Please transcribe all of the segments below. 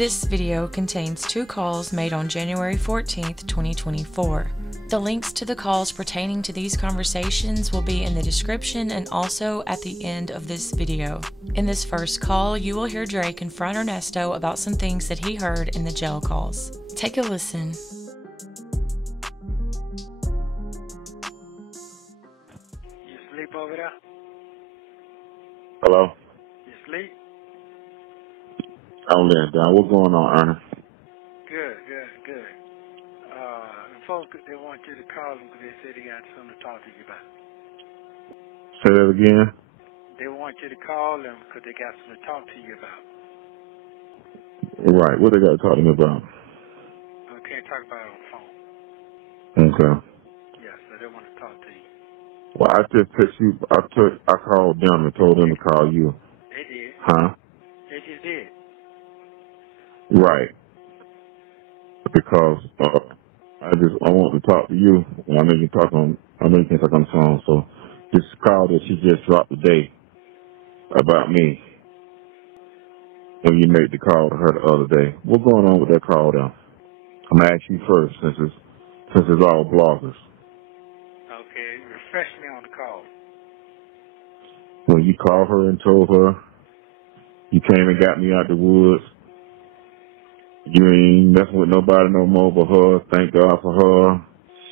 This video contains 2 calls made on January 14th, 2024. The links to the calls pertaining to these conversations will be in the description and also at the end of this video. In this first call, you will hear Dre confront Ernesto about some things that he heard in the jail calls. Take a listen. You sleep over there? Hello? You sleep? I'm laying down. What's going on, Ernest? Good. The folks, they want you to call them because they said they got something to talk to you about. Say that again? They want you to call them because they got something to talk to you about. Right. What they got to talk to me about? I can't talk about it on the phone. Okay. Yeah, so they want to talk to you. Well, I just text you. I called them and told them to call you. They did. Huh? They just did. Right. Because I want to talk to you. I know you can't talk on the phone. So this call that she just dropped today about me, when you made the call to her the other day. What's going on with that call now? I'm gonna ask you first, since it's all bloggers. Okay, refresh me on the call. When you called her and told her you came and got me out the woods, you ain't messing with nobody no more but her. Thank God for her.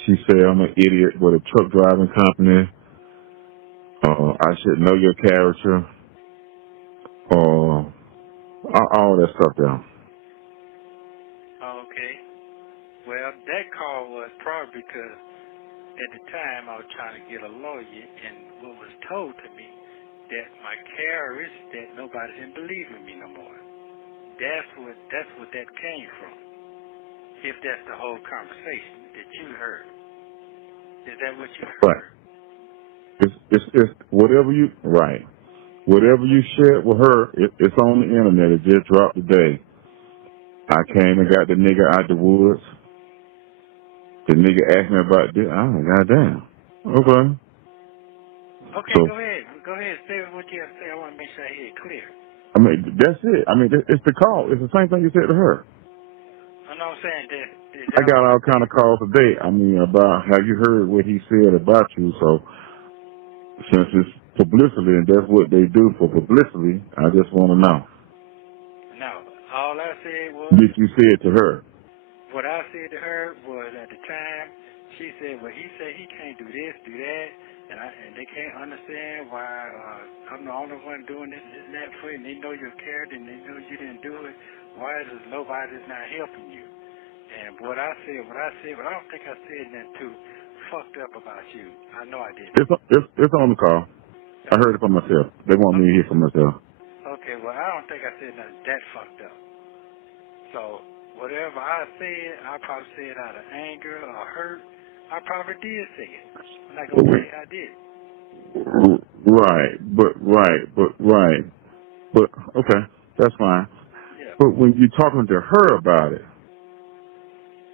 She said I'm an idiot with a truck driving company. I should know your character. All that stuff down. Okay. Well, that call was probably because at the time I was trying to get a lawyer, and what was told to me that my character is that nobody didn't believe in me no more. That's what that came from. If that's the whole conversation that you heard. Is that what you heard? Right. It's whatever you, right. Whatever you shared with her, it's on the internet. It just dropped today. I came and got the nigga out the woods. The nigga asked me about this. Oh, goddamn. Okay. Okay, So, go ahead. Say what you have to say. I want to make sure I hear it clear. I mean, that's it. I mean, it's the call. It's the same thing you said to her. I know I'm saying that. I got all kind of calls today. I mean, about have you heard what he said about you? So, since it's publicity and that's what they do for publicity, I just want to know. No, all I said was. Did you say it to her? What I said to her was at the time, she said, well, he said he can't do this, do that, and they can't understand why I'm the only one doing this and that for you, and they know your character, and they know you didn't do it. Why is nobody's not helping you? And what I said, but I don't think I said nothing too fucked up about you. I know I didn't. It's on the call. I heard it for myself. They want me to hear from myself. Okay, well, I don't think I said nothing that fucked up. So whatever I said, I probably said out of anger or hurt. I probably did say it. I'm not going to say I did. Right. But, okay, that's fine. Yeah. But when you're talking to her about it,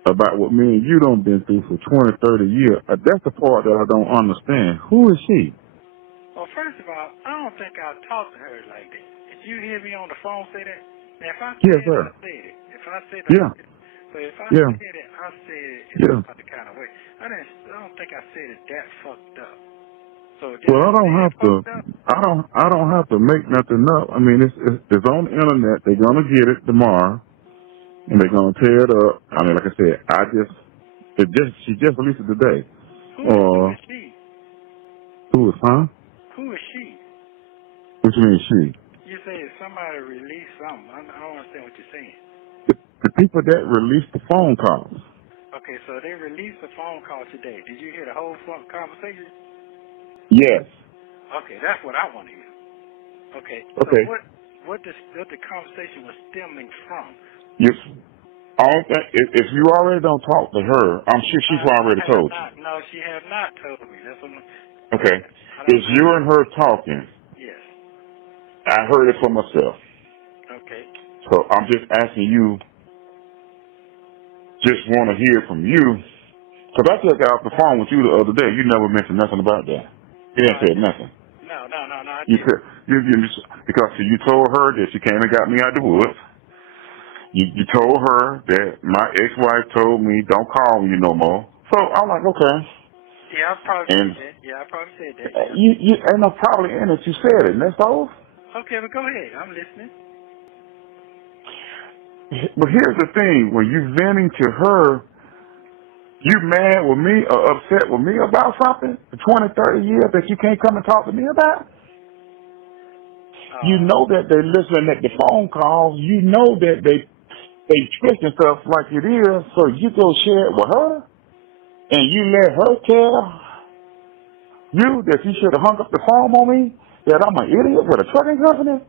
about what me and you done been through for 20, 30 years, that's the part that I don't understand. Who is she? Well, first of all, I don't think I'll talk to her like that. Did you hear me on the phone say that? Now, if I said Yes, it, sir. I said it. If I said it, Yeah. I said it. But if I Yeah. said it, I said it in some kind of way. I don't think I said it that fucked up. So well, I don't have to make nothing up. I mean, it's on the internet. They're gonna get it tomorrow, and they're gonna tear it up. I mean, like I said, she just released it today. Who is she? Who is, huh? Who is she? What you mean she? You say somebody released something. I don't understand what you're saying. The people that released the phone calls. Okay, so they released a phone call today. Did you hear the whole conversation? Yes. Okay, that's what I want to hear. Okay. Okay. So what the conversation was stemming from? Yes. If you already don't talk to her, I'm sure she's already told you. No, she has not told me. That's what okay. If you and her talking, yes. I heard it for myself. Okay. So I'm just asking you, just want to hear from you. Because I took out the phone with you the other day. You never mentioned nothing about that. You didn't say nothing. No. You said, because you told her that she came and got me out the woods. You told her that my ex-wife told me don't call you no more. So I'm like, okay. Yeah, I probably said that. Yeah, I probably said that. Yeah. You ain't no probably in it. You said it, and that's all. Okay, but go ahead. I'm listening. But here's the thing: when you venting to her, you mad with me or upset with me about something for 20, 30 years that you can't come and talk to me about? You know that they listening at the phone calls. You know that they twisting stuff like it is, so you go share it with her, and you let her tell you that you should have hung up the phone on me, that I'm an idiot with a trucking company?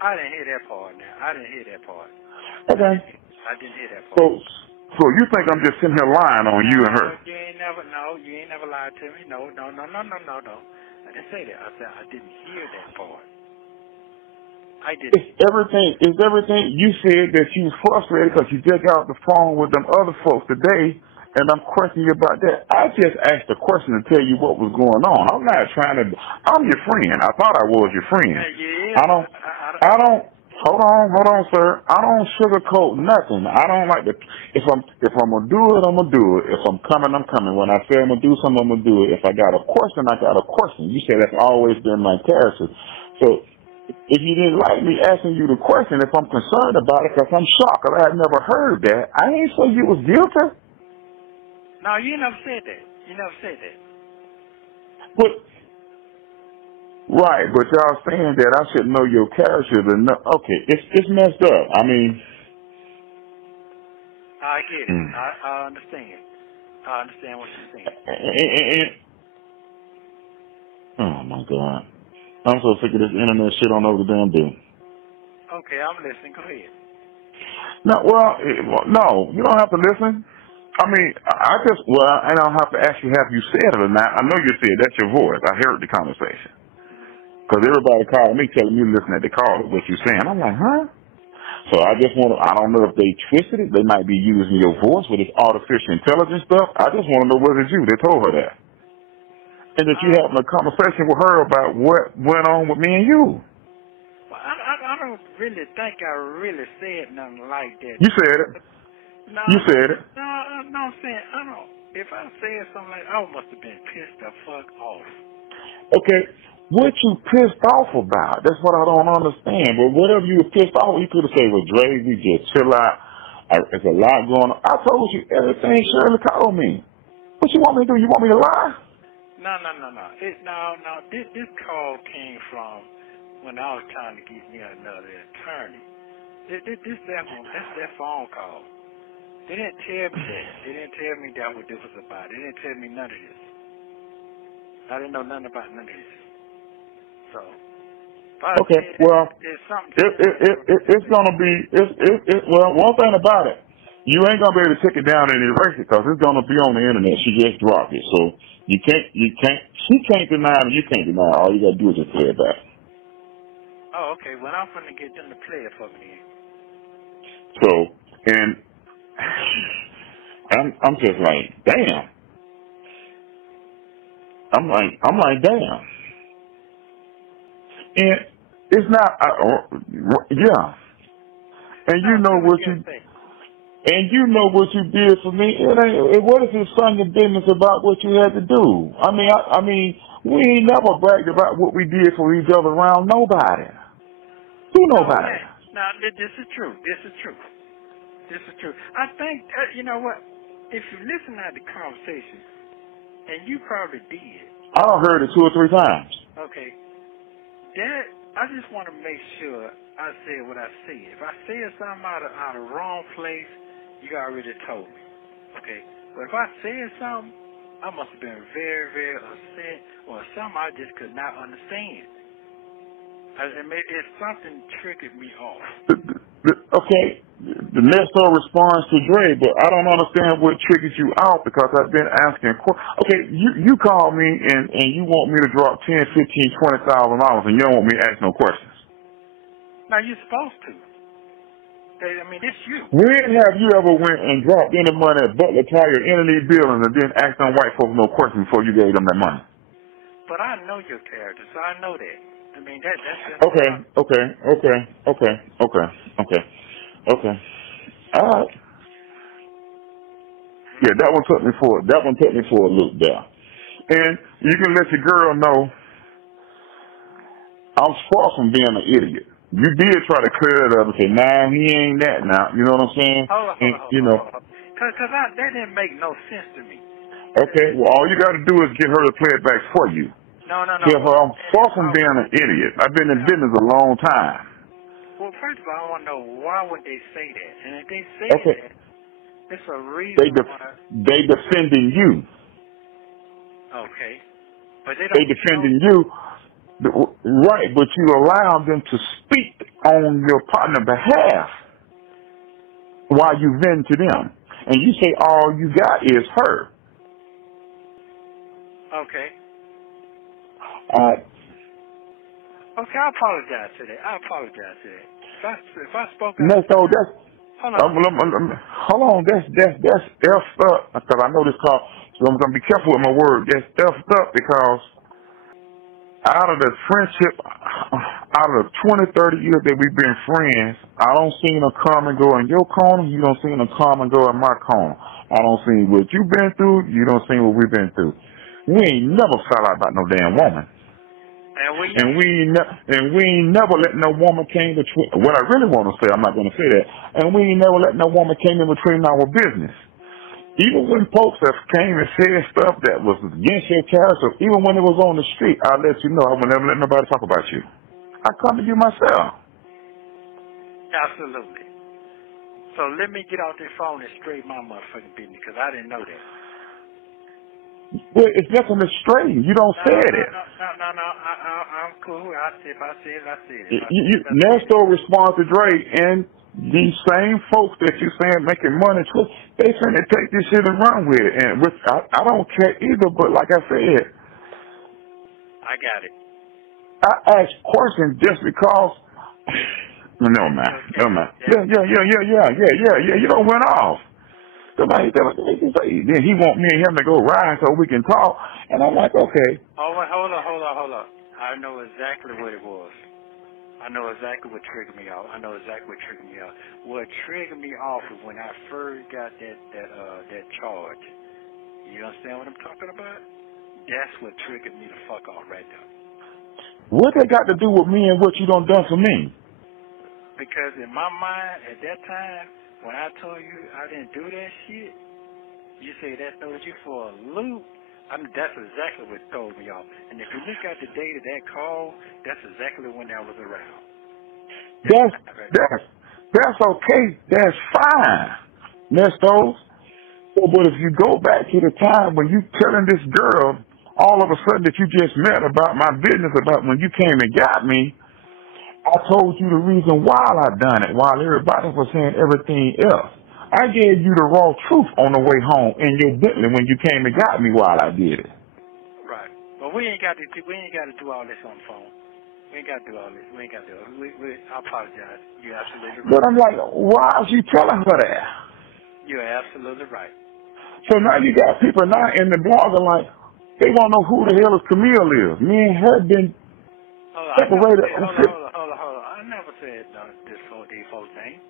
I didn't hear that part now. I didn't hear that part. Okay. I didn't hear that part. So you think I'm just sitting here lying on you and her? You ain't never lied to me. No. I didn't say that. I said I didn't hear that part. I didn't. It's everything. You said that you was frustrated because you just got off the phone with them other folks today, and I'm questioning you about that. I just asked a question to tell you what was going on. I'm not trying to. I'm your friend. I thought I was your friend. Yeah. I don't. Hold on, sir. I don't sugarcoat nothing. I don't like to. If I'm gonna do it, I'm gonna do it. If I'm coming, I'm coming. When I say I'm gonna do something, I'm gonna do it. If I got a question, I got a question. You say that's always been my character. So if you didn't like me asking you the question, if I'm concerned about it, because I'm shocked, because I had never heard that, I ain't say you was guilty. No, you never said that. You never said that. But. Right, but y'all saying that I should know your character. Okay, it's messed up. I mean, I get it. I understand. I understand what you're saying. Oh my God, I'm so sick of this internet shit on over the damn thing. Okay, I'm listening. Go ahead. No, no, you don't have to listen. I mean, I don't have to ask you have you said it or not. I know you said that's your voice. I heard the conversation. Because everybody calling me telling me listen at the call what you're saying. I'm like, huh? So I just want to, I don't know if they twisted it. They might be using your voice with this artificial intelligence stuff. I just want to know whether it's you that told her that. And that you having a conversation with her about what went on with me and you. Well, I don't really think I really said nothing like that. You said it. No, you said it. No, I'm saying, if I said something like, I must have been pissed the fuck off. Okay. What you pissed off about? That's what I don't understand. But whatever you were pissed off, you could have said, well, Dre, we just chill out. There's a lot going on. I told you everything Shirley told me. What you want me to do? You want me to lie? No. This call came from when I was trying to get me another attorney. That's that phone call. They didn't tell me that. They didn't tell me that what this was about. They didn't tell me none of this. I didn't know nothing about none of this. So, okay, well, it's gonna be, well, one thing about it, you ain't gonna be able to take it down and erase it because it's gonna be on the internet. She just dropped it, so she can't deny it, and you can't deny it. All you gotta do is just play it back. Oh, okay, well, I'm gonna get them to play it for me. So, and I'm just like, damn. I'm like, damn. And it's not, yeah. And you know what you did for me. What is this Sonya business about what you had to do? I mean, we ain't never bragged about what we did for each other around nobody. Who nobody? No, this is true. I think, you know what? If you listen to the conversation, and you probably did. I heard it 2 or 3 times. Okay. That, I just want to make sure I said what I said. If I said something out of wrong place, you already told me. Okay? But if I said something, I must have been very, very upset or something I just could not understand. It's something triggered me off. Okay, the next door responds to Dre, but I don't understand what triggers you out because I've been asking. Okay, you call me and you want me to drop $10,000, $15,000, $20,000, and you don't want me to ask no questions. Now you're supposed to. It's you. When have you ever went and dropped any money at Butler Tire, any buildings, and then asked on white folks no questions before you gave them that money? But I know your character, so I know that. That's okay. Okay. All right. Yeah, that one took me for a loop there. And you can let your girl know I'm far from being an idiot. You did try to clear it up and say, nah, he ain't that now. You know what I'm saying? Hold on. Because that didn't make no sense to me. Okay, well, all you got to do is get her to play it back for you. No. Tell her I'm far from being an idiot. I've been in business a long time. Well, first of all, I want to know why would they say that? And if they say that, it's a reason why. They defending you. Okay. But they defending you. Right, but you allow them to speak on your partner's behalf while you vent to them. And you say all you got is her. Okay. Okay, I apologize to that. If I spoke out. No, so that's. Hold on. Hold on. That's effed up. Because I know this call, so I'm gonna be careful with my word. That's effed up because out of the friendship, out of the 20, 30 years that we've been friends, I don't see them come and go in your corner. You don't see them come and go in my corner. I don't see what you've been through. You don't see what we've been through. We ain't never fell out about no damn woman. And we ain't never let no woman came between. What I really want to say, I'm not going to say that. And we ain't never let no woman came in between our business. Even when folks have came and said stuff that was against your character, even when it was on the street, I'll let you know. I will never let nobody talk about you. I come to you myself. Absolutely. So let me get off this phone and straighten my motherfucking business because I didn't know that. Well, it's nothing to straighten. You don't say it. No. I'm cool. If I said it. Ernesto responds to Dre, and these same folks that you saying making money, they finna take this shit and run with it. And which I don't care either, but like I said, I got it. I ask questions just because. No, man. Yeah. You don't went off. Somebody then he want me and him to go ride so we can talk, and I'm like, okay. Oh, wait, hold on. I know exactly what it was. I know exactly what triggered me off. What triggered me off is when I first got that charge. You understand what I'm talking about? That's what triggered me to fuck off right there. What they got to do with me and what you done for me? Because in my mind at that time, when I told you I didn't do that shit, you say that throws you for a loop. That's exactly what threw me off. And if you look at the date of that call, that's exactly when that was around. That's okay. That's fine. Ernesto. So, but if you go back to the time when you telling this girl all of a sudden that you just met about my business, about when you came and got me, I told you the reason why I done it, while everybody was saying everything else. I gave you the raw truth on the way home in your Bentley when you came and got me while I did it. Right. But we ain't got to do all this on the phone. We ain't got to do all this. I apologize. You're absolutely right. But I'm like, why is you telling her that? You're absolutely right. So now you got people now in the blog are like, they want to know who the hell is Camille is. Me and her been separated. Hold on. I never said this whole default thing.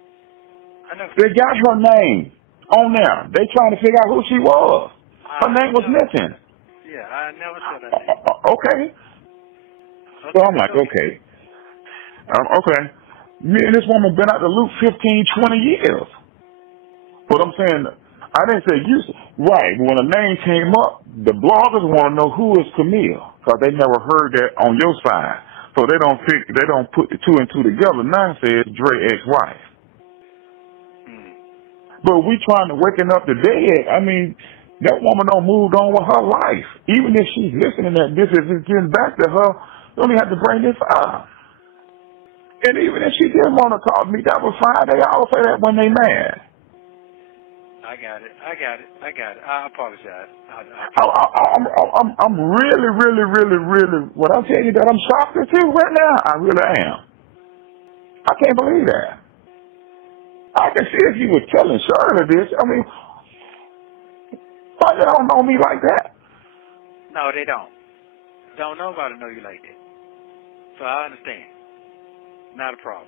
They got her name on there. They trying to figure out who she was. Her name was missing. Yeah, I never said that name. Okay. So I'm like, okay. Okay. Me and this woman been out the loop 15, 20 years. But I'm saying, I didn't say you. Right. When a name came up, the bloggers want to know who is Camille because they never heard that on your side. So they don't put the two and two together. Now it says Dre ex-wife. But we trying to waking up the dead. I mean, that woman don't moved on with her life. Even if she's listening that this is getting back to her, you only have to bring this up. And even if she didn't want to talk to me, that was fine. They all say that when they mad. I got it. I apologize. I'm really, what I'm telling you that I'm shocked at you right now. I really am. I can't believe that. I can see if you were telling Shirley this. I mean, why they don't know me like that? No, they don't. Don't nobody know you like that. So I understand. Not a problem.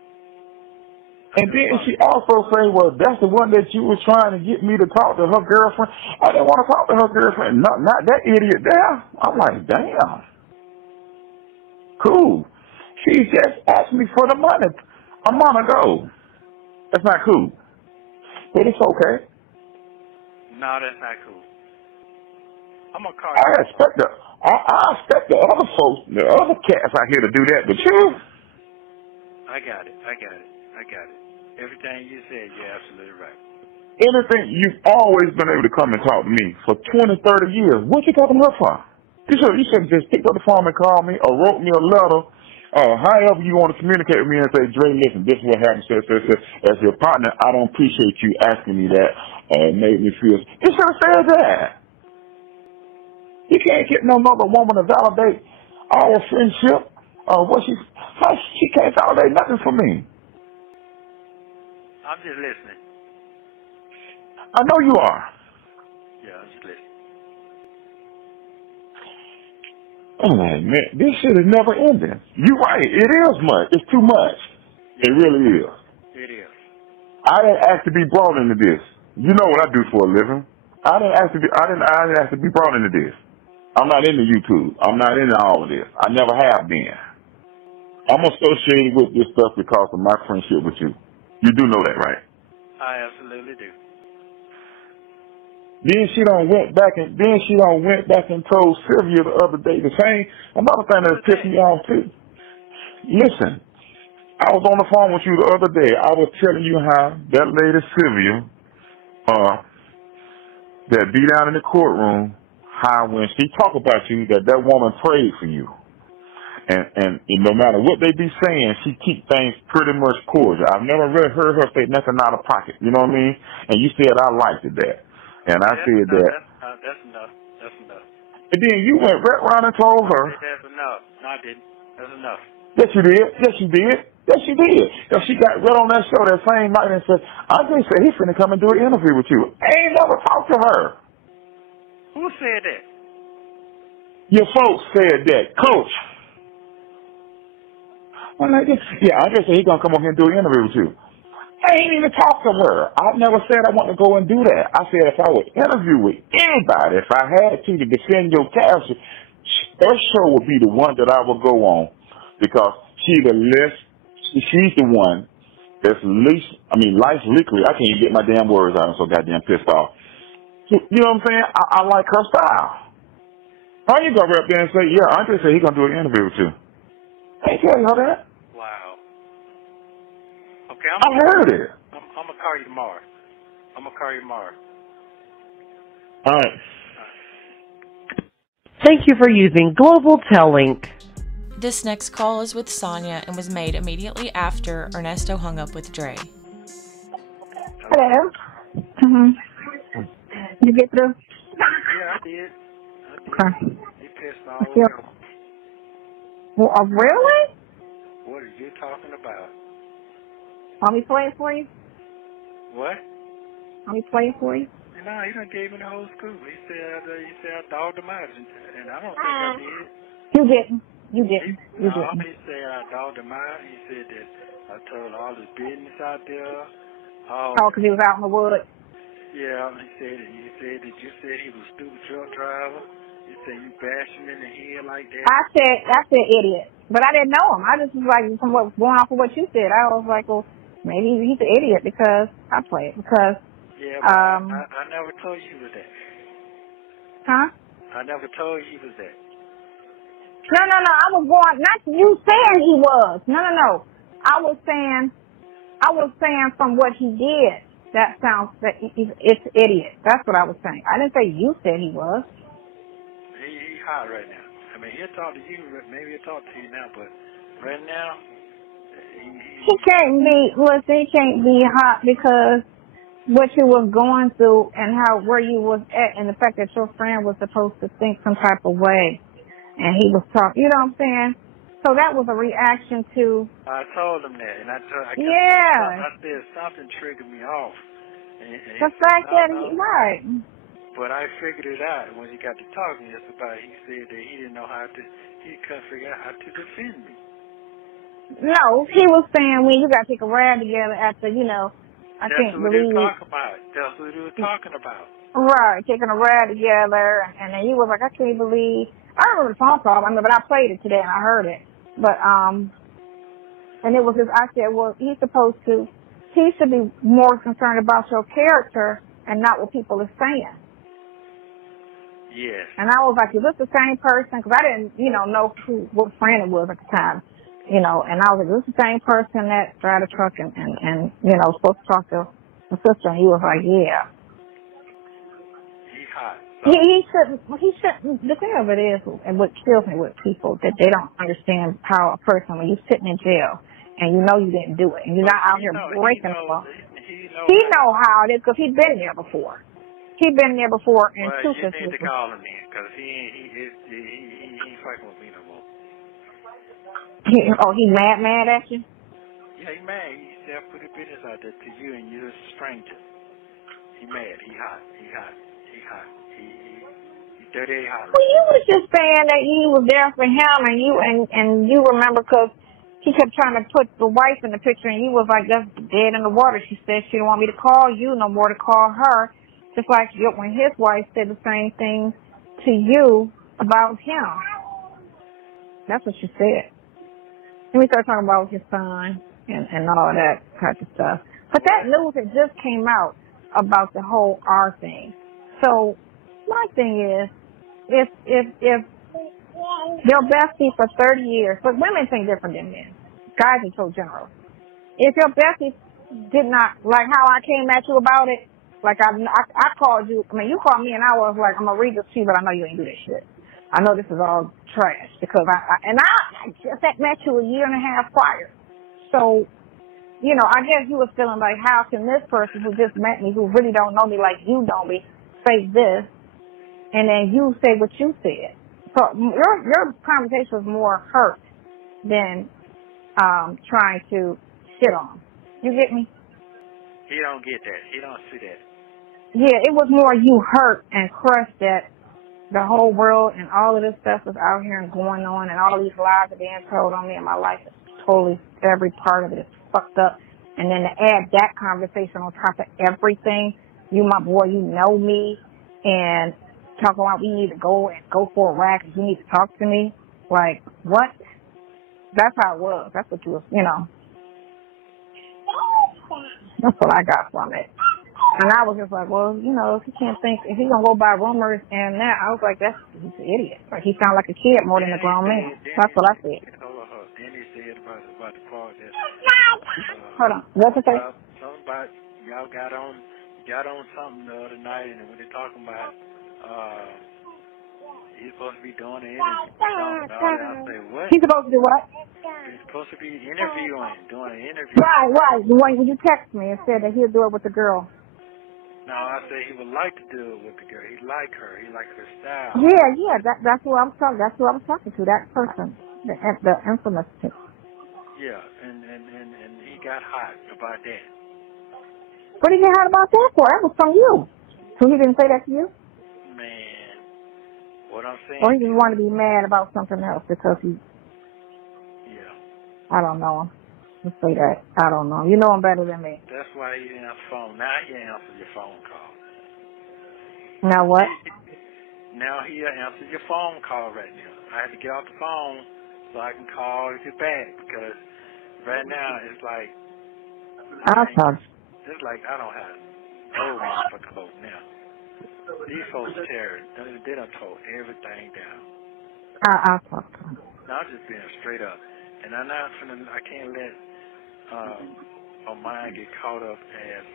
And then she also say, well, that's the one that you were trying to get me to talk to her girlfriend. I didn't want to talk to her girlfriend. Not that idiot there. I'm like, damn. Cool. She just asked me for the money a month ago. That's not cool. But it's okay. No, that's not cool. I'm going to call you. I expect the other folks, the other cats out here to do that, but you. I got it. Everything you said, you're absolutely right. Anything, you've always been able to come and talk to me for 20, 30 years. What you talking to her for? You should just pick up the phone and call me or wrote me a letter or however you want to communicate with me and say, Dre, listen, this is what happened. As your partner, I don't appreciate you asking me that. It made me feel. You should have said that. You can't get no other woman to validate our friendship. She can't validate nothing for me. I'm just listening. I know you are. Yeah, I'm just listening. Oh man, this shit is never ending. You're right. It is much. It's too much. It really is. It is. I didn't ask to be brought into this. You know what I do for a living. I didn't ask to be brought into this. I'm not into YouTube. I'm not into all of this. I never have been. I'm associated with this stuff because of my friendship with you. You do know that, right? I absolutely do. Then she went back and told Sylvia the other day the same. Another thing that pissed me off too. Listen, I was on the phone with you the other day. I was telling you how that lady Sylvia, that be down in the courtroom, how when she talk about you, that woman prayed for you. And no matter what they be saying, she keep things pretty much cordial. I've never really heard her say nothing out of pocket. You know what I mean? And you said I liked it that. And I said that. That's enough. That's enough. And then you went right around and told her. That's enough. No, I didn't. That's enough. Yes, you did. Yes, you did. Yes, you did. And she got right on that show that same night and said, Andre said he's finna come and do an interview with you. I ain't never talked to her. Who said that? Your folks said that. Coach. I'm like, yeah, Andre said he's gonna come on here and do an interview with you. I ain't even talked to her. I never said I want to go and do that. I said if I would interview with anybody, if I had to defend your character, her show would be the one that I would go on because she's the one that's life's liquid. I can't even get my damn words out. I'm so goddamn pissed off. You know what I'm saying? I like her style. How you go right up there and say, yeah, Andre said he's going to do an interview with you. I ain't tell you that. Wow. Okay, I heard it. I'm going to call you tomorrow. All right. Thank you for using Global Tellink. This next call is with Sonya and was made immediately after Ernesto hung up with Dre. Hello. You get through? Yeah, I did. Okay. He pissed all over. Well, really? What are you talking about? Want me to play it for you? What? Want me to play it for you? No, he done gave me the whole scoop. He said I dogged him out, and I don't think I did. You didn't. He said I dogged him out. He said that I told all his business out there. Because he was out in the woods. Yeah, he said that you said he was a stupid truck driver. You said you bashed him in the head like that. I said idiot. But I didn't know him. I just was like, from what was going off of what you said, I was like, well, maybe he's an idiot because I play it. Because, yeah, but I never told you he was that. Huh? I never told you he was that. No. I was going, not you saying he was. No. I was saying from what he did, that sounds, that it's idiot. That's what I was saying. I didn't say you said he was. He's hot right now. I mean, he'll talk to you, maybe he'll talk to you now, but right now, he can't be hot because what you was going through and where you was at and the fact that your friend was supposed to think some type of way and he was talking, you know what I'm saying? So that was a reaction to... I told him that, and I said something triggered me off. And the fact that right. But I figured it out when he got to talking just about. He said that he didn't know he couldn't figure out how to defend me. No, he was saying when you got to take a ride together after, I can't believe. That's what he was talking about. Right, taking a ride together, and then he was like, I can't believe. I remember the phone call, but I played it today and I heard it. But, and it was just, I said, well, he should be more concerned about your character and not what people are saying. Yes. And I was like, is this the same person? Because I didn't, know what friend it was at the time. And I was like, is this the same person that drive a truck and supposed to talk to the sister? And he was like, yeah. He's hot. He shouldn't. The thing of it is, and what kills me with people, that they don't understand how a person, when you're sitting in jail and you know you didn't do it, and you're not out here breaking the law. He know how it is because he's been there before. He's been there before in two situations. You need to call him in because he ain't fucking with me no more. He mad at you? Yeah, he mad. He said put the business out there to you and you're a stranger. He mad. He hot. He dirty hot. Well, you was just saying that you was there for him, and you remember because he kept trying to put the wife in the picture, and you was like, that's dead in the water. She said she didn't want me to call you no more, to call her, just like when his wife said the same thing to you about him. That's what she said. Then we started talking about his son and all that type of stuff. But that news that just came out about the whole R thing. So my thing is, if your bestie for 30 years, but women think different than men. Guys are so general. If your bestie did not, like how I came at you about it, like I called you, you called me and I was like, I'm going to read this to you, but I know you ain't do this shit. I know this is all trash because I just met you a year and a half prior. So, I guess you was feeling like, how can this person who just met me, who really don't know me like you know me, say this, and then you say what you said. So your conversation was more hurt than trying to shit on. You get me? He don't get that. He don't see that. Yeah, it was more you hurt and crushed that the whole world and all of this stuff is out here and going on, and all of these lies are being told on me, and my life is totally, every part of it is fucked up. And then to add that conversation on top of everything, you my boy, you know me, and talking about we need to go for a ride because you need to talk to me. Like, what? That's how it was. That's what you was, That's what I got from it. And I was just like, well, if he can't think, if he's going to go by rumors and that, I was like, he's an idiot. Like, he sounds like a kid more than a grown man. That's what I said. Then he said about the part that... Hold on. What's it say? Something about y'all got on something the other night, and when they're talking about he's supposed to be doing an interview. I say, what? He's supposed to do what? He's supposed to be doing an interview. Right. The one you text me and said that he'll do it with the girl. No, I said he would like to do it with the girl. He like her. He like her style. Yeah. That's who I was talking. That's who I was talking to. That person, the infamous. Yeah, and he got hot about that. What did he get hot about that for? That was from you. So he didn't say that to you? Man, what I'm saying. Or he just wanted to be mad about something else because he. Yeah. I don't know him. Let's say that. I don't know. You know him better than me. That's why he didn't answer the phone. Now he answers your phone call. Now what? Now he'll answer your phone call right now. I had to get off the phone so I can call you back because right now it's like... It's like I don't have no motherfucking hope now. These folks are terror. They done told everything down. I'll talk to him. Now I'm just being straight up. And I can't let my mind get caught up as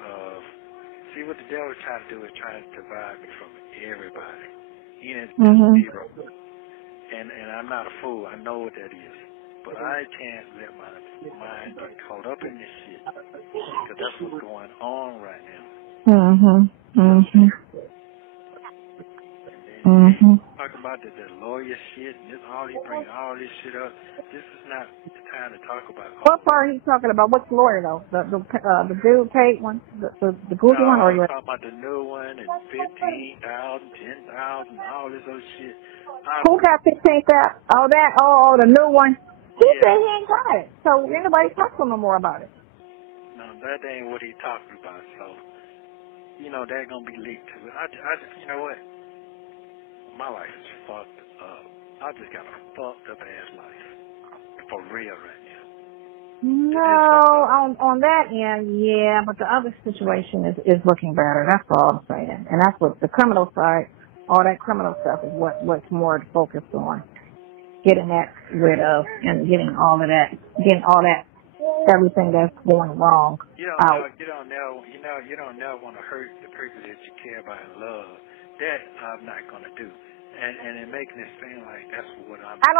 see what the devil trying to do is trying to divide me from everybody. Zero. And I'm not a fool. I know what that is. But I can't let my mind get caught up in this shit. Because that's what's going on right now. Talking about the lawyer shit and this, all he bring all this shit up. This is not the time to talk about. What part are you talking about? Which lawyer though? The dude paid one, the goofy one, or you? I'm talking about the new one and 15,000, 10,000, all this other shit. Who got 15,000? Oh, the new one. He said he ain't got it. So anybody talk to him no more about it? No, that ain't what he talking about. So, that's going to be leaked to it. You know what? My life is fucked up. I just got a fucked up ass life. For real right now. No, on that end, yeah, but the other situation is looking better. That's all I'm saying. And that's what the criminal side, all that criminal stuff is what's more focused on. Getting that rid of and getting all that, everything that's going wrong out. You don't never want to hurt the people that you care about and love. That I'm not going to do. And it making it seem like that's what I'm I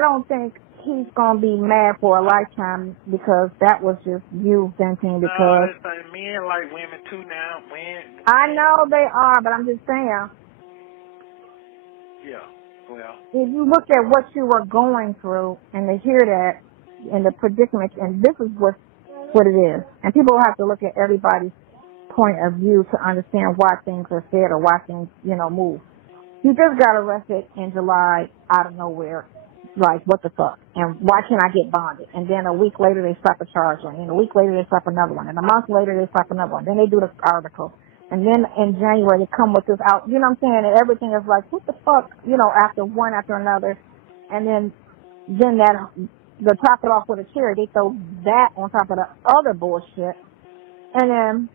don't think he's going to be mad for a lifetime because that was just you venting because... No, it's like men like women too now. I know they are, but I'm just saying. Yeah, well... If you look at what you were going through and to hear that and the predicament, and this is what it is. And people have to look at everybody's point of view to understand why things are said or why things, move. You just got arrested in July out of nowhere. Like, what the fuck? And why can't I get bonded? And then a week later they slap a charge on you. And a week later they slap another one. And a month later they slap another one. Then they do the article. And then in January they come with this out. You know what I'm saying? And everything is like, what the fuck? After one after another. And then to top it off with a cherry, they throw that on top of the other bullshit. And then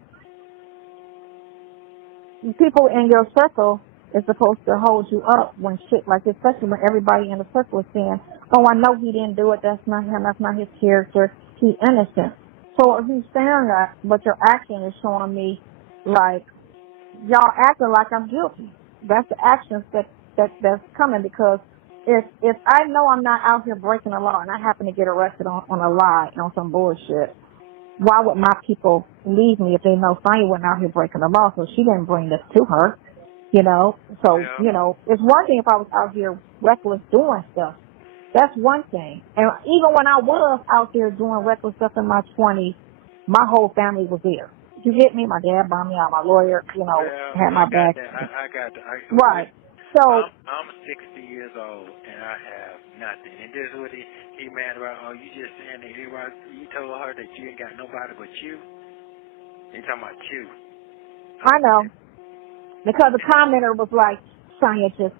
people in your circle is supposed to hold you up when shit like this, especially when everybody in the circle is saying, oh, I know he didn't do it, that's not him, that's not his character, he's innocent. So if he's saying that, but your action is showing me like, y'all acting like I'm guilty. That's the actions that's coming because if I know I'm not out here breaking the law and I happen to get arrested on a lie and on some bullshit, why would my people leave me if they know Sonya wasn't out here breaking the law, so she didn't bring this to her? So, it's one thing if I was out here reckless doing stuff. That's one thing. And even when I was out there doing reckless stuff in my 20s, my whole family was there. You get me? My dad bought me out, my lawyer, had my back. I got that. Right. So I'm 60 years old and I have nothing. And this is what he mad about. Oh, you just saying that you told her that you ain't got nobody but you? He talking about you. I know. Because the commenter was like, Sonya just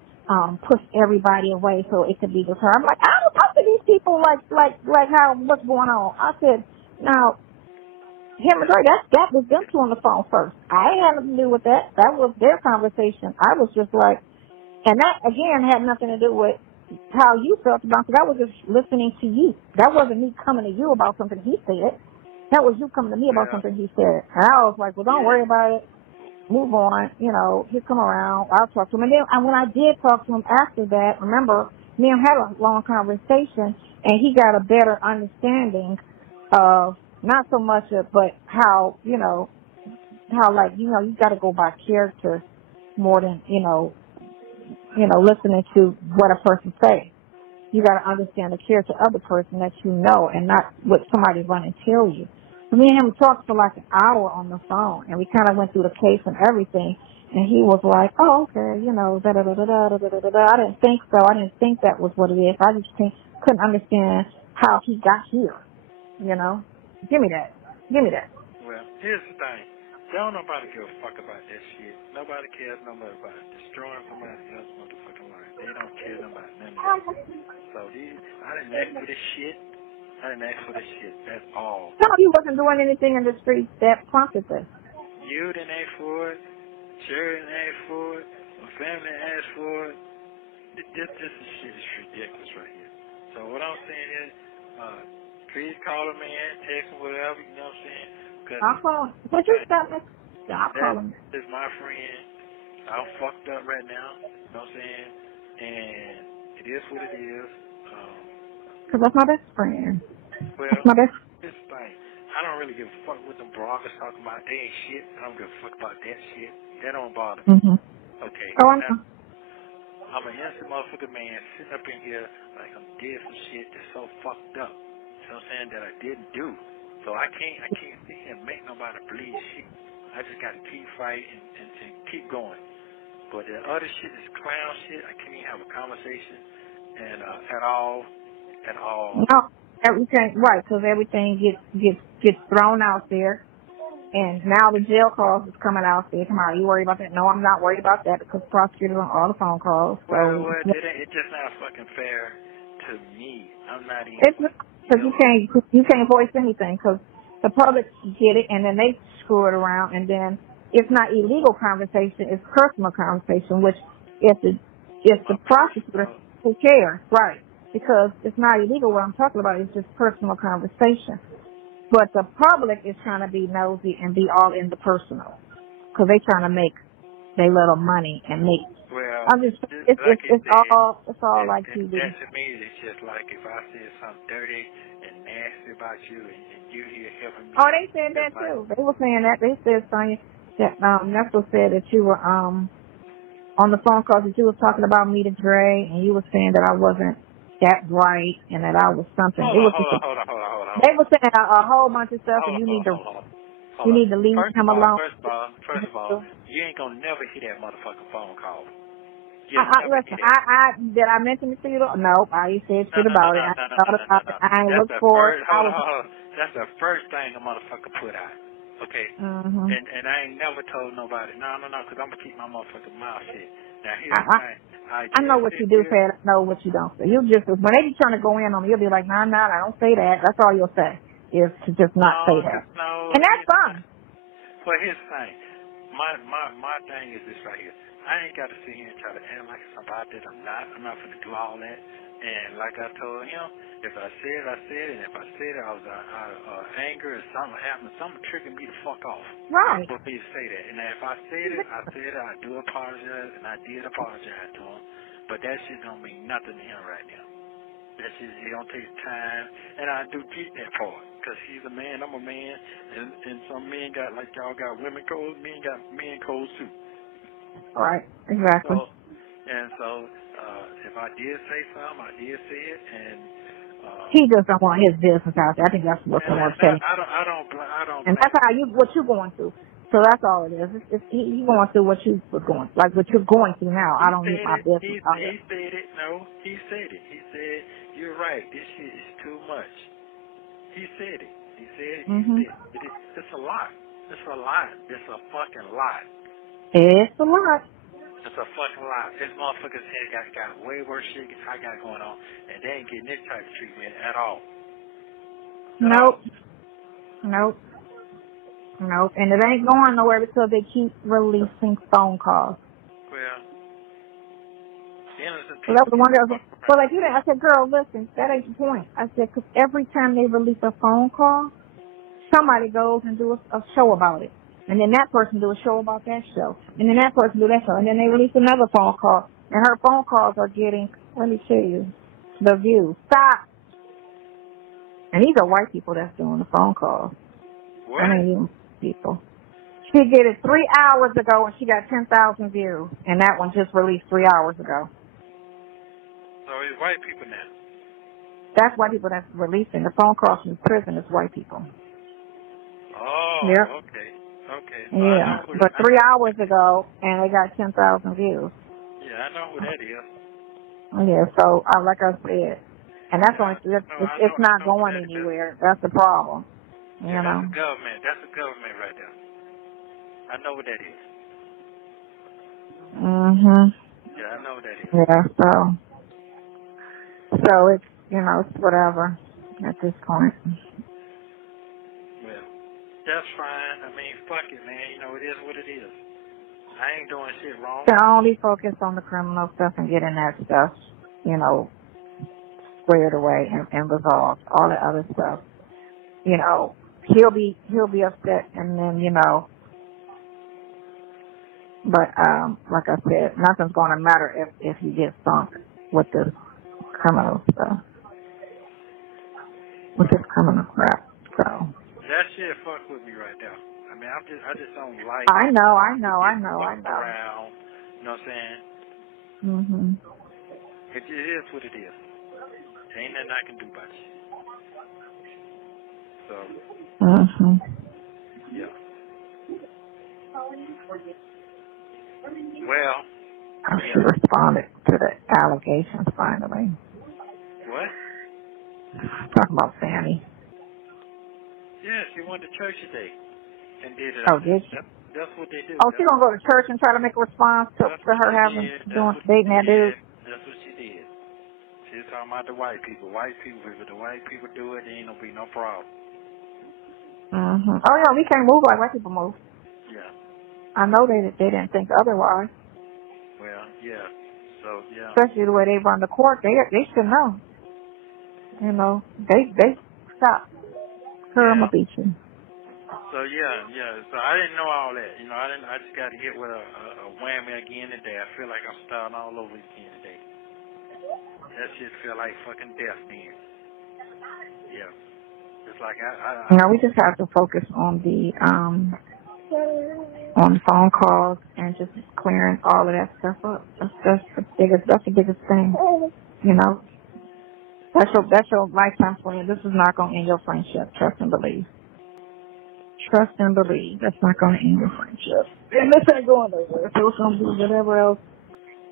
pushed everybody away so it could be with her. I'm like, I don't talk to these people like what's going on. I said, now, him and her, that was them two on the phone first. I ain't had nothing to do with that. That was their conversation. I was just like, and that again had nothing to do with how you felt about it. I was just listening to you. That wasn't me coming to you about something he said. That was you coming to me about something he said. And I was like, well, don't worry about it. Move on, he'll come around, I'll talk to him. And then when I did talk to him after that, remember, me and him had a long conversation, and he got a better understanding of, not so much of, but how, you got to go by character more than, listening to what a person say. You got to understand the character of the person that you know and not what somebody's going to tell you. Me and him talked for like an hour on the phone, and we kind of went through the case and everything, and he was like, oh, okay, da-da-da-da-da-da-da-da-da. I didn't think so. I didn't think that was what it is. I just couldn't understand how he got here, Give me that. Well, here's the thing. Don't nobody give a fuck about that shit. Nobody cares nobody about destroying somebody else's motherfucking life. They don't care about none of that. So I didn't ask for this shit. That's all. Some of you wasn't doing anything in the streets that prompted this. You didn't ask for it. Shirley didn't ask for it. My family asked for it. This shit is ridiculous right here. So what I'm saying is, please call a man, text him, whatever, you know what I'm saying? I'll call him. Would you stop me? I'll call him. This is my friend. I'm fucked up right now, you know what I'm saying? And it is what it is. Because that's my best friend. Well, that's my best. This thing, I don't really give a fuck what them bloggers talking about. They ain't shit. I don't give a fuck about that shit. That don't bother me. Mm-hmm. Okay. Oh, I know. I'm an innocent motherfucking man sitting up in here like I'm did some shit that's so fucked up. You know what I'm saying? That I didn't do. So I can't sit here and make nobody believe shit. I just got to keep fighting and keep going. But the other shit is clown shit. I can't even have a conversation and at all. at all. No, everything, right, because everything gets thrown out there. And now the jail calls is coming out there. Come on, you worried about that? No, I'm not worried about that because prosecutors on all the phone calls. So well, it's just not fucking fair to me. I'm not even. It's because you can't voice anything because the public get it and then they screw it around and then it's not illegal conversation, it's personal conversation, which if the prosecutor who cares, right? Because it's not illegal. What I'm talking about is just personal conversation. But the public is trying to be nosy and be all in the personal because they trying to make their little money and make. Well, I'm just it's all like TV. That to me is just like if I said something dirty and nasty about you and you here helping me. Oh, they said that too. They were saying that. They said, Sonya, that Ernesto said that you were on the phone call that you was talking about me to Dre and you were saying that I wasn't that bright and that I was something. Hold on. They were saying a whole bunch of stuff and you need to leave him alone. First of all, you ain't gonna never hear that motherfucking phone call. Listen, did I mention it to you? No, I said shit about it. I thought about it. I ain't looked for it. That's the first thing a motherfucker put out. Okay? Mm-hmm. And I ain't never told nobody, no, because I'm going to keep my motherfucking mouth shut. Now, here's the thing. I know what you do say. I know what you don't say. You just, when they be trying to go in on me, you'll be like, nah, I don't say that. That's all you'll say, is to just not say that. And that's fine. Well, here's the thing. My thing is this right here. I ain't got to sit here and try to act like somebody that I'm not. I'm not going to do all that. And like I told him, if I said it, I said it. And if I said it, I was out of anger or something happened, something triggered me the fuck off. Right. For me to say that. And if I said it, I said it. I do apologize, and I did apologize to him. But that shit don't mean nothing to him right now. That shit, he don't take time. And I do get that part. Because he's a man, I'm a man. And some men got, like y'all got women codes, men got men codes too. Right, exactly. So, if I did say something, I did say it, and he just don't want his business out there. I think that's what someone's saying. I don't. And that's how what you're going through. So that's all it is. He going through what you was going, like what you're going through now. I don't need my business out there. He said it. No, he said it. He said, "You're right. This shit is too much." He said it. He said it. Mm-hmm. It's a lot. It's a lot. It's a fucking lot. It's a lot. It's a fucking lot. This motherfucker's head got way worse shit I got going on, and they ain't getting this type of treatment at all. Nope. And it ain't going nowhere because they keep releasing phone calls. Well, so that was the one girl. Well, like you know, I said, girl, listen, that ain't the point. I said, because every time they release a phone call, somebody goes and do a show about it. And then that person do a show about that show. And then that person do that show. And then they release another phone call. And her phone calls are getting, let me show you, the views. Stop. And these are white people that's doing the phone calls. What? I mean, you people. She did it 3 hours ago and she got 10,000 views. And that one just released 3 hours ago. So it's white people now. That's white people that's releasing. The phone calls from prison is white people. Oh, yep. Okay. So yeah, but 3 hours ago, and they got 10,000 views. Yeah, I know who that is. Yeah, so like I said, and that's only it's not going anywhere. That's the problem. You know. That's the government. That's the government right there. I know what that is. Mhm. Yeah, I know what that is. Yeah, so it's it's whatever at this point. Well, that's fine. I mean, fuck it, man. It is what it is. I ain't doing shit wrong. To only focus on the criminal stuff and getting that stuff, squared away and resolved. All the other stuff, he'll be upset, and then but like I said, nothing's going to matter if he gets sunk with this criminal stuff, with this criminal crap. So that shit fuck with me right now. I mean, I just don't like. I know. Around, you know what I'm saying? Mhm. It is what it is. Ain't nothing I can do about it. So. Mhm. Yeah. Well. She responded to the allegations finally. What? Talk about Fanny. Yeah, she went to church today and did it. Oh, did she? That's what they do. Oh, she gonna go to church and try to make a response to her dating that dude? That's what she did. She was talking about the white people. White people, if the white people do it, there ain't gonna be no problem. Oh, yeah, we can't move like white people move. Yeah. I know they didn't think otherwise. Well, yeah. So, yeah. Especially the way they run the court, they should know. You know, they stop. I'm gonna beat you. So yeah. So I didn't know all that. You know, I just got hit with a whammy again today. I feel like I'm starting all over again today. That shit feel like fucking death, man. Yeah. It's like No, we just have to focus on the phone calls and just clearing all of that stuff up. That's the biggest thing. You know. That's your lifetime friend. This is not gonna end your friendship. Trust and believe. Trust and believe. That's not gonna end your friendship. And this ain't going nowhere. So it's gonna be whatever else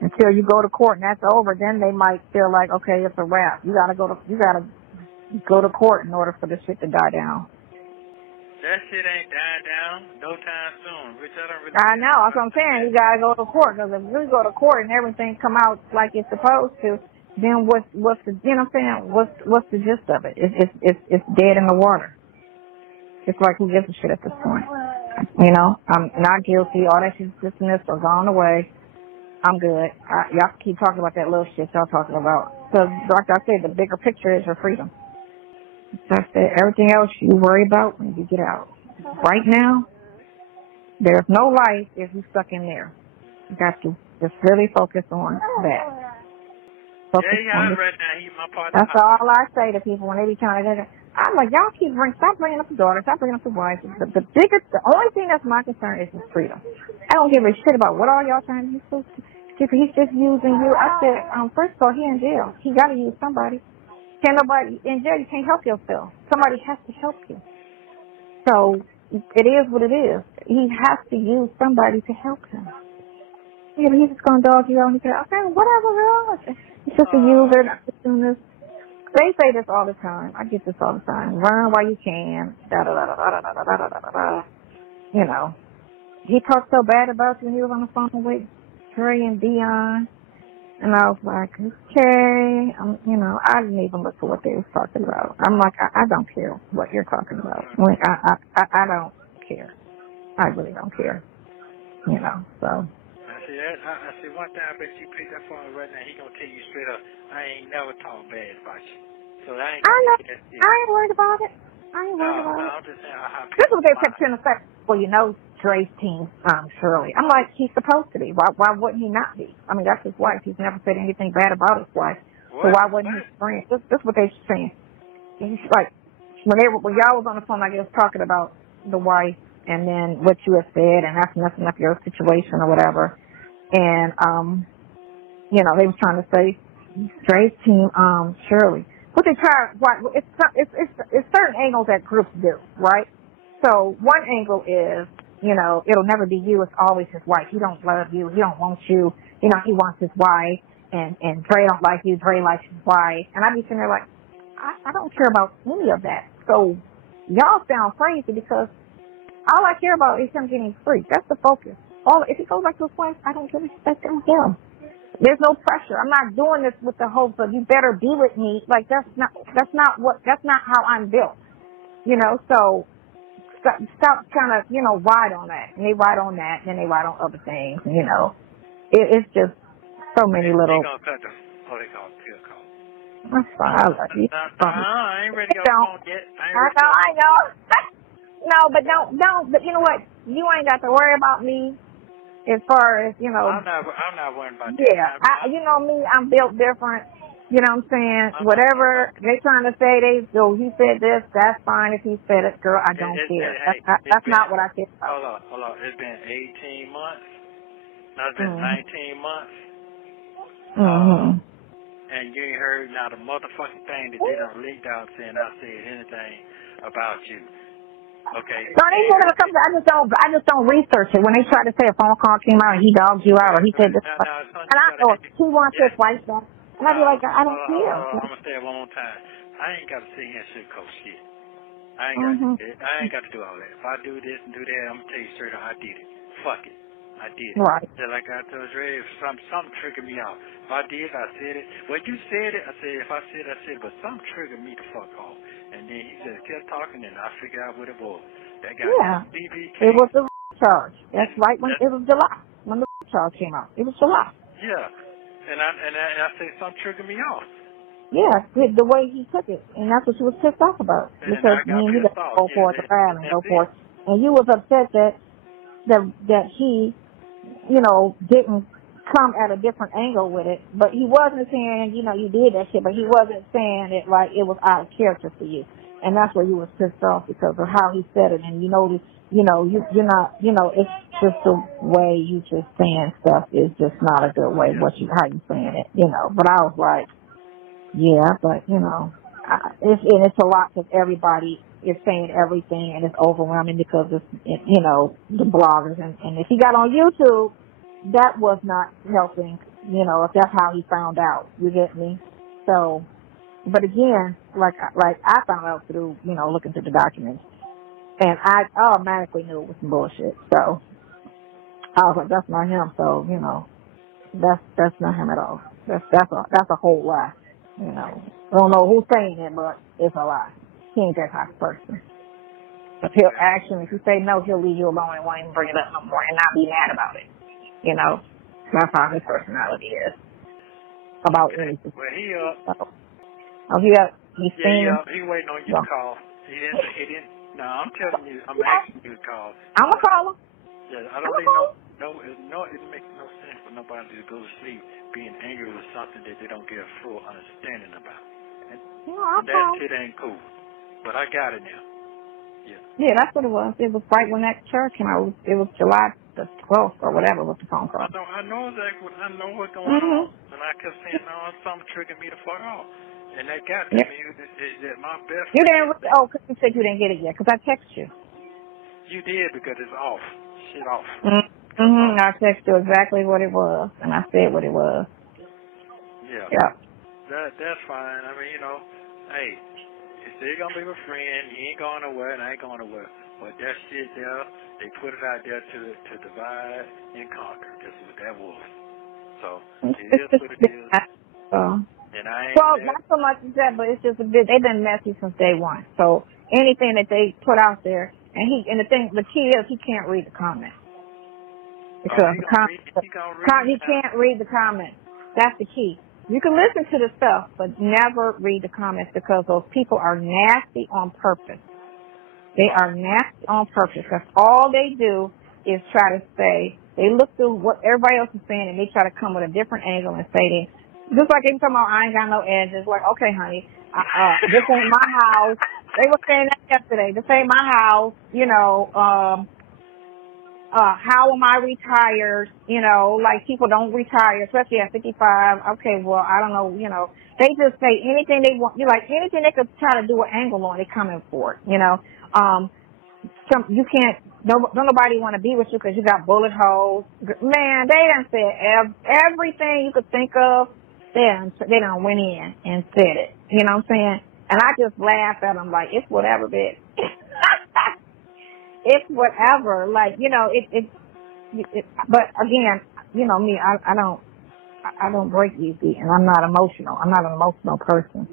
until you go to court and that's over. Then they might feel like, okay, it's a wrap. You gotta go to court in order for this shit to die down. That shit ain't dying down no time soon. Which I don't really. I know. That's what I'm saying. You gotta go to court because if you go to court and everything come out like it's supposed to, then what's the, you know what I'm saying? What's the gist of it? It's dead in the water. It's like, who gives a shit at this point? You know, I'm not guilty. All that shit's dismissed or gone away. I'm good. Y'all keep talking about that little shit y'all talking about. So, like I said, the bigger picture is your freedom. That's it. Everything else you worry about when you get out. Right now, there's no life if you're stuck in there. You got to just really focus on that. That's all I say to people when they be trying to. I'm like, y'all stop bringing up the daughter, stop bringing up the wife. The only thing that's my concern is his freedom. I don't give a shit about what all y'all trying to use. He's just using you. I said, first of all, he in jail. He got to use somebody. Can't nobody in jail. You can't help yourself. Somebody has to help you. So it is what it is. He has to use somebody to help him. Yeah, but he's just gonna dog you out and he said, okay, whatever, girl. He's just a user. They say this all the time. I get this all the time. Learn while you can. You know, he talked so bad about you when he was on the phone with Trey and Dion, and I was like, okay, you know, I didn't even look for what they was talking about. I'm like, I don't care what you're talking about. Like, I don't care. I really don't care. You know, so. I see one time, I bet you pick that phone right now, he gonna tell you straight up, I ain't never talked bad about you. So I ain't worried about it. I ain't worried about it. I'm just saying how this is what they kept trying to say. Well, you know, Dre's team, Shirley. I'm like, he's supposed to be. Why wouldn't he not be? I mean, that's his wife. He's never said anything bad about his wife. So why wouldn't his friend? This is what they're saying. He's like, when y'all was on the phone, I guess, talking about the wife and then what you had said and that's messing up your situation or whatever. And, you know, they was trying to say Dre's team, Shirley. What they try, it's certain angles that groups do, right? So one angle is, you know, it'll never be you. It's always his wife. He don't love you. He don't want you. You know, he wants his wife. And Dre don't like you. Dre likes his wife. And I be sitting there like, I don't care about any of that. So y'all sound crazy because all I care about is him getting free. That's the focus. If he goes back to his wife, I don't give a shit on him. There's no pressure. I'm not doing this with the hopes of you better be with me. Like that's not how I'm built. You know, so stop trying to, you know, ride on that. And they ride on that and then they ride on other things, you know. It's just so many little. They gonna cut the pill call. That's fine. I love you. I ain't ready to go phone yet. I know. No, but don't. But you know what? You ain't got to worry about me. As far as, you know. I'm not worrying about that. Yeah. You know me, I'm built different. You know what I'm saying? Whatever they trying to say, he said this, that's fine if he said it, girl, I don't care. That's not what I care about. Hold on. It's been 18 months. Now it's been 19 months. And you ain't heard not a motherfucking thing that they done leaked out saying I said anything about you. Okay. So they said something. I just don't research it. When they try to say a phone call came out and he dogged you out or he said this, and I thought he wants his wife back, and I'd be like, I don't care. I'm gonna say it one more time. I ain't got to sit here and sugarcoat shit. I ain't got to do all that. If I do this and do that, I'm going to tell you straight up, I did it. Fuck it. I did it. Right. Just like I told Ray, if something triggered me off. If I did, I said it. When you said it, I said, if I said it, I said it. But something triggered me the fuck off. And then he just kept talking, and I figured out what it was. That guy, BBK. It was the charge. That's right when it was July. When the charge came out. It was July. Yeah. And I said something triggered me off. Yeah, the way he took it. And that's what she was pissed off about. And because you got to go for it, the file and go for it. And you was upset that he, you know, didn't come at a different angle with it. But he wasn't saying, you know, you did that shit, but he wasn't saying it like it was out of character for you. And that's where you was pissed off because of how he said it. And you know, you're not, you know, it's just the way you just saying stuff is just not a good way, how you saying it, you know. But I was like, yeah, but, you know, it's a lot because everybody is saying everything and it's overwhelming because it's, you know, the bloggers. And if he got on YouTube, that was not helping, you know, if that's how he found out. You get me? So, but again, like I found out through, you know, looking through the documents. And I automatically knew it was some bullshit. So I was like, that's not him. So, you know, that's not him at all. That's a whole lie. You know, I don't know who's saying it, but it's a lie. He ain't that type of person. If he'll if you say no, he'll leave you alone and won't even bring it up no more and not be mad about it. You know, that's how his personality is about anything. Well, he up. Oh, he up. He's he waiting on you to call. He didn't. No, I'm telling you, I'm asking you to call. I'm gonna call him. Yeah, I don't need it makes no sense for nobody to go to sleep being angry with something that they don't get a full understanding about. And that shit ain't cool. But I got it now. Yeah. Yeah, that's what it was. It was right when that church came out. It was July the 12th or whatever was the phone call. I know exactly. I know what's going on. And I kept saying, no, something triggered me the fuck off. And that got to me. That my best. You didn't. Because you said you didn't get it yet. Because I texted you. You did because it's off. Shit off. I texted you exactly what it was, and I said what it was. Yeah. Yeah. That's fine. I mean, you know, hey, you're still gonna be my friend. He ain't going nowhere, and I ain't going nowhere. But that shit there, they put it out there to divide and conquer. That's what that was. So it is what it is. And I ain't. Well, not so much as that, but it's just a bit. They've been messy since day one. So anything that they put out there, the key is he can't read the comments. Because he can't read the comments. That's the key. You can listen to the stuff, but never read the comments because those people are nasty on purpose. They are nasty on purpose. That's all they do is try to say, they look through what everybody else is saying and they try to come with a different angle and say just like they talking about, I ain't got no edges. Like, okay, honey, this ain't my house. They were saying that yesterday. This ain't my house. You know, how am I retired? You know, like people don't retire, especially at 55. Okay, well, I don't know. You know, they just say anything they want. You like anything they could try to do an angle on, they coming for it. You know, you can't. Don't nobody want to be with you because you got bullet holes. Man, they done said everything you could think of. They done went in and said it. You know what I'm saying? And I just laugh at them like, it's whatever, bitch. It's whatever. Like, you know, but again, you know me, I don't break easy and I'm not emotional. I'm not an emotional person.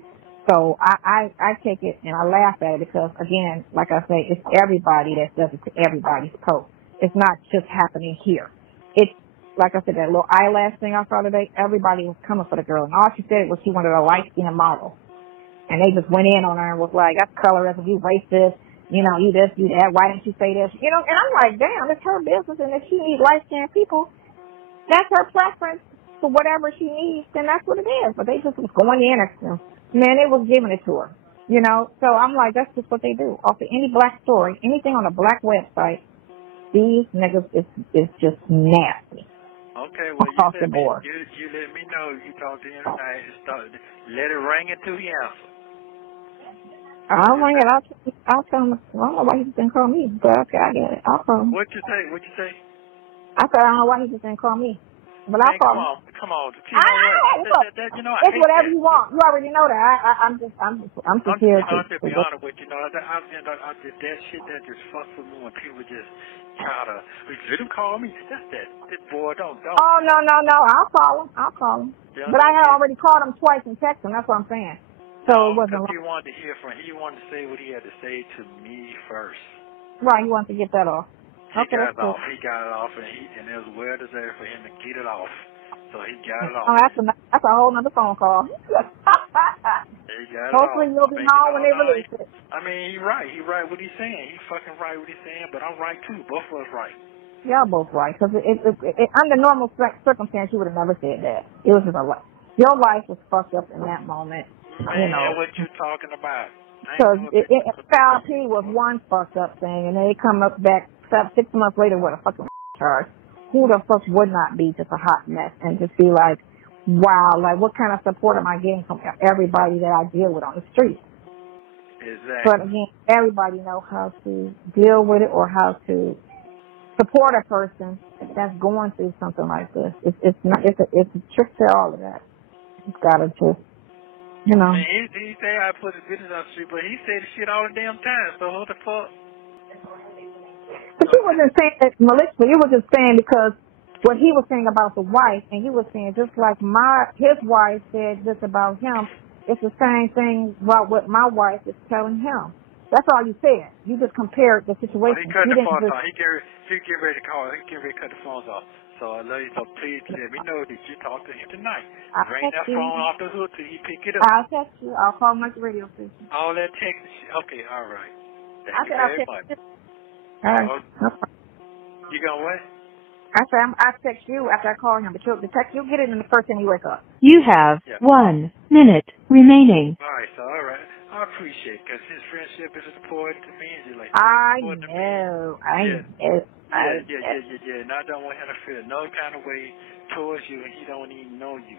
So I take it and I laugh at it because again, like I say, it's everybody that does it to everybody's post. It's not just happening here. It's, like I said, that little eyelash thing I saw today, everybody was coming for the girl. And all she said was she wanted a light-skinned model. And they just went in on her and was like, that's colorism, you racist, you know, you this, you that, why didn't you say this? You know, and I'm like, damn, it's her business. And if she needs light-skinned people, that's her preference for whatever she needs, then that's what it is. But they just was going in at them. Man, they was giving it to her, you know. So I'm like, that's just what they do. Off of any black story, anything on a black website, these niggas is just nasty. Okay, well, you let me know. You talk to him tonight and let it ring into the answer. I'll ring it. I'll tell him. I don't know why he just didn't call me, but okay, I get it. I'll call him. What you say? I said, I don't know why he just didn't call me. But I call him. Come on. You know what? It's whatever you want. You already know that. I'm just here to be honest with you. That shit that just fucks with me when people just try to let him call me. That's that. This boy don't. Oh no. I'll call him. Yeah, but I had already called him twice and texted him. That's what I'm saying. So it wasn't. He wanted to hear from. He wanted to say what he had to say to me first. Right. He wanted to get that off. He got it off, and it was well deserved for him to get it off. So he got it off. Oh, that's a whole nother phone call. Hopefully you'll be home when they release it. I mean, he's right. He's right what he's saying. He's fucking right what he's saying, but I'm right too. Both of us right. Y'all both right. Because under normal circumstances, you would have never said that. It was just your life was fucked up in that moment. Man, what you talking about? Because Foul P was one fucked up thing, and then they come up back 6 months later with a fucking charge. Who the fuck would not be just a hot mess and just be like, wow, like what kind of support am I getting from everybody that I deal with on the street? Exactly. But again, everybody knows how to deal with it or how to support a person that's going through something like this. It's a trick to all of that. You gotta just, you know. He say I put his business on the street, but he say the shit all the damn time. So what the fuck? But he wasn't saying that maliciously. He was just saying because what he was saying about the wife, and he was saying just like his wife said this about him, it's the same thing about what my wife is telling him. That's all you said. You just compared the situation. Well, he cut the phone off. He get ready to call. He get ready to cut the phones off. So I love you. So please let me know that you talk to him tonight. Bring that phone off the hook till he pick it up. I'll text you. I'll call him at the radio station. All that text. Okay, all right. Thank you very much. All right. You gonna what? I said I text you after I call him, but the text you'll get it in the first thing you wake up. You have 1 minute remaining. All right, so all right. I appreciate it because his friendship is important to me. Like, I know. Yeah. And I don't want him to feel no kind of way towards you, and he don't even know you.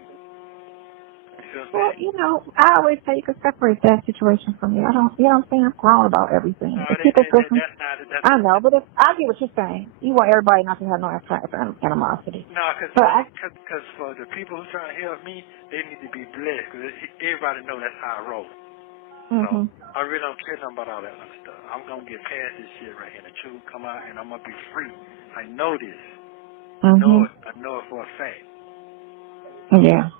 Well, you know, I always say you can separate that situation from me. I don't, you know what I'm saying? I'm grown about everything. No, I know, but I get what you're saying. You want everybody not to have no animosity. No, because for the people who trying to help me, they need to be blessed. Because everybody know that's how I roll. So I really don't care nothing about all that other stuff. I'm going to get past this shit right here. The truth come out, and I'm going to be free. I know this. I know it. I know it for a fact. Yeah.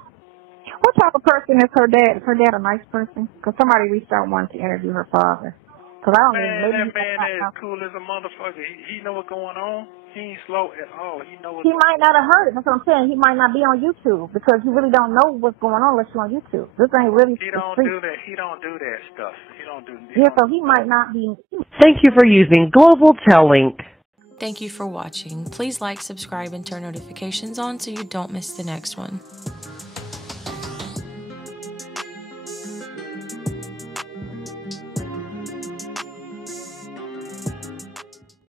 What type of person is her dad? Is her dad a nice person? Because somebody reached out and wanted to interview her father. Because I don't that man is cool as a motherfucker. He know what's going on. He ain't slow at all. He know what's He might not have heard it. That's what I'm saying. He might not be on YouTube because you really don't know what's going on unless you're on YouTube. This ain't really. He don't do that. He don't do that stuff. So he might not be. Thank you for using Global Tellink. Thank you for watching. Please like, subscribe, and turn notifications on so you don't miss the next one.